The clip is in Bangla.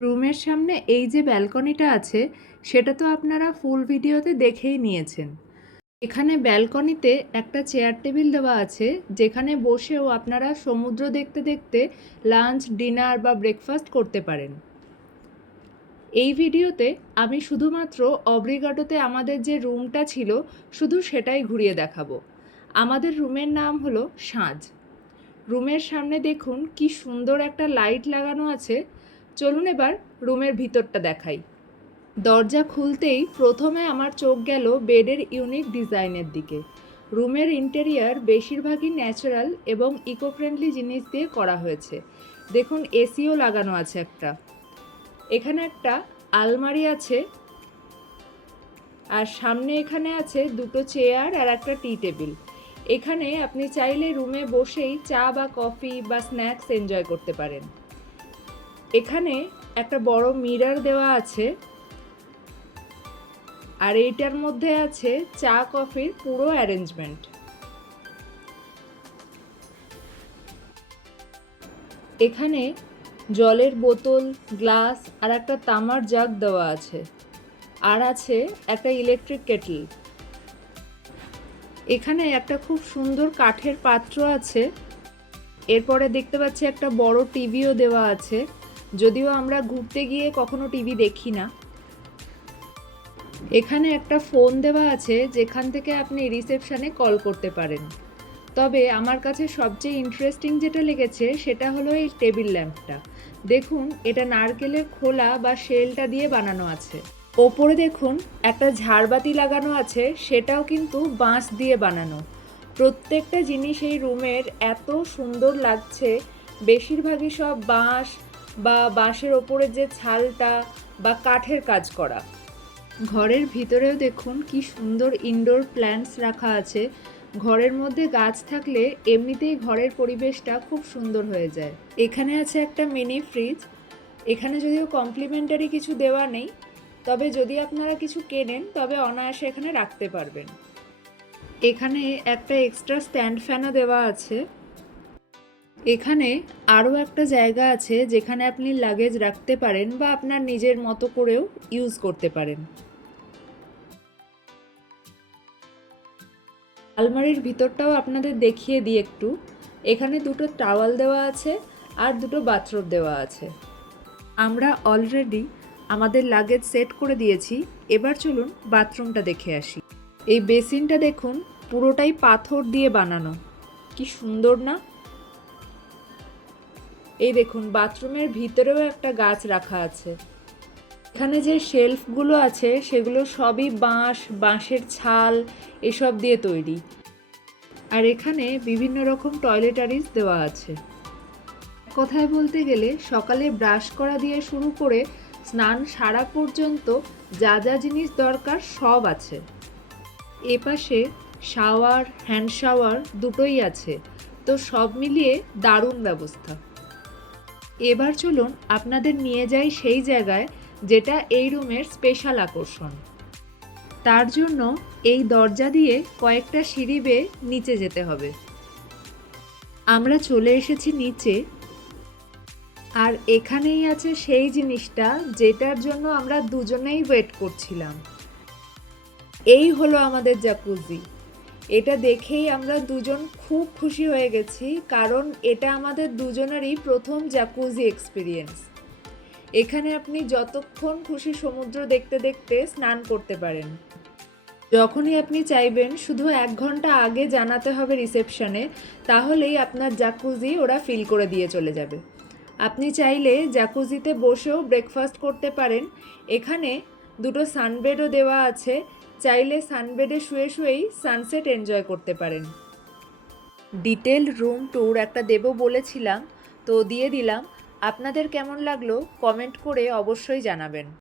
রুমের সামনে এই যে ব্যালকনিটা আছে সেটা তো আপনারা ফুল ভিডিওতে দেখেই নিয়েছেন। এখানে ব্যালকনিতে একটা চেয়ার টেবিল দেওয়া আছে যেখানে বসেও আপনারা সমুদ্র দেখতে দেখতে লাঞ্চ, ডিনার বা ব্রেকফাস্ট করতে পারেন। এই ভিডিওতে আমি শুধুমাত্র অব্রিগাডোতে আমাদের যে রুমটা ছিল শুধু সেটাই ঘুরিয়ে দেখাবো। আমাদের রুমের নাম হলো সাঁঝ। রুমের সামনে দেখুন কি সুন্দর একটা লাইট লাগানো আছে। চলুন এবার রুমের ভিতরটা দেখাই। দরজা খুলতেই প্রথমে আমার চোখ গেল বেডের ইউনিক ডিজাইনের দিকে। রুমের ইন্টেরিয়ার বেশিরভাগই ন্যাচারাল এবং ইকো ফ্রেন্ডলি জিনিস দিয়ে করা হয়েছে। দেখুন এসিও লাগানো আছে একটা। এখানে একটা আলমারি আছে আর সামনে এখানে আছে দুটো চেয়ার আর একটা টি টেবিল। এখানে আপনি চাইলে রুমে বসেই চা বা কফি বা স্ন্যাক্স এনজয় করতে পারেন। এখানে একটা বড় মিরর দেওয়া আছে আর এইটার মধ্যে আছে চা কফির পুরো অ্যারেঞ্জমেন্ট। এখানে জলের বোতল, গ্লাস আর একটা তামার জাগ দেওয়া আছে আর আছে একটা ইলেকট্রিক কেটল। এখানে একটা খুব সুন্দর কাঠের পাত্র আছে। এরপরে দেখতে পাচ্ছি একটা বড় টিভিও দেওয়া আছে, যদিও আমরা ঘুরতে গিয়ে কখনো টিভি দেখি না। এখানে একটা ফোন দেওয়া আছে যেখান থেকে আপনি রিসেপশনে কল করতে পারেন। তবে আমার কাছে সবচেয়ে ইন্টারেস্টিং যেটা লেগেছে সেটা হলো এই টেবিল ল্যাম্পটা। দেখুন এটা নারকেলের খোলা বা শেলটা দিয়ে বানানো আছে। ওপরে দেখুন একটা ঝাড়বাতি লাগানো আছে, সেটাও কিন্তু বাঁশ দিয়ে বানানো। প্রত্যেকটা জিনিস এই রুমের এত সুন্দর লাগছে। বেশিরভাগই সব বাঁশ বা বাঁশের ওপরের যে ছালটা বা কাঠের কাজ করা। ঘরের ভিতরেও দেখুন কি সুন্দর ইনডোর প্ল্যান্টস রাখা আছে। ঘরের মধ্যে গাছ থাকলে এমনিতেই ঘরের পরিবেশটা খুব সুন্দর হয়ে যায়। এখানে আছে একটা মিনি ফ্রিজ। এখানে যদিও কমপ্লিমেন্টারি কিছু দেওয়া নেই, তবে যদি আপনারা কিছু কেনেন তবে অনায়াসে এখানে রাখতে পারবেন। এখানে একটা এক্সট্রা স্ট্যান্ড ফ্যানও দেওয়া আছে। এখানে আরও একটা জায়গা আছে যেখানে আপনি লাগেজ রাখতে পারেন বা আপনার নিজের মতো করেও ইউজ করতে পারেন। আলমারির ভিতরটাও আপনাদের দেখিয়ে দিই একটু। এখানে দুটো টাওয়াল দেওয়া আছে আর দুটো বাথরোব দেওয়া আছে। আমরা অলরেডি আমাদের লাগেজ সেট করে দিয়েছি। এবার চলুন বাথরুমটা দেখে আসি। এই বেসিনটা দেখুন পুরোটাই পাথর দিয়ে বানানো, কি সুন্দর না? এই দেখুন বাথরুমের ভিতরেও একটা গাছ রাখা আছে। এখানে যে শেলফগুলো আছে সেগুলো সবই বাঁশের ছাল এসব দিয়ে তৈরি। আর এখানে বিভিন্ন রকম টয়লেটারিজ দেওয়া আছে। কথায় বলতে গেলে সকালে ব্রাশ করা দিয়ে শুরু করে স্নান সারা পর্যন্ত যা যা জিনিস দরকার সব আছে। এপাশে শাওয়ার, হ্যান্ড শাওয়ার দুটোই আছে, তো সব মিলিয়ে দারুণ ব্যবস্থা। এবার চলুন আপনাদের নিয়ে যাই সেই জায়গায় যেটা এই রুমের স্পেশাল আকর্ষণ। তার জন্য এই দরজা দিয়ে কয়েকটা সিঁড়ি বেয়ে নিচে যেতে হবে। আমরা চলে এসেছি নিচে, আর এখানেই আছে সেই জিনিসটা যেটার জন্য আমরা দুজনেই ওয়েট করছিলাম। এই হলো আমাদের জাকুজি। এটা দেখেই আমরা দুজন খুব খুশি হয়ে গেছি, কারণ এটা আমাদের দুজনেরই প্রথম জাকুজি এক্সপিরিয়েন্স। এখানে আপনি যতক্ষণ খুশি সমুদ্র দেখতে দেখতে স্নান করতে পারেন। যখনই আপনি চাইবেন শুধু 1 ঘন্টা আগে জানাতে হবে রিসেপশনে, তাহলেই আপনার জাকুজি ওরা ফিল করে দিয়ে চলে যাবে। আপনি চাইলে জাকুজিতে বসেও ব্রেকফাস্ট করতে পারেন। এখানে দুটো সানবেডও দেওয়া আছে, চাইলে সানবেডে শুয়ে শুয়েই সানসেট এনজয় করতে পারেন। ডিটেল রুম ট্যুর একটা দেব বলেছিলাম, তো দিয়ে দিলাম। আপনাদের কেমন লাগলো কমেন্ট করে অবশ্যই জানাবেন।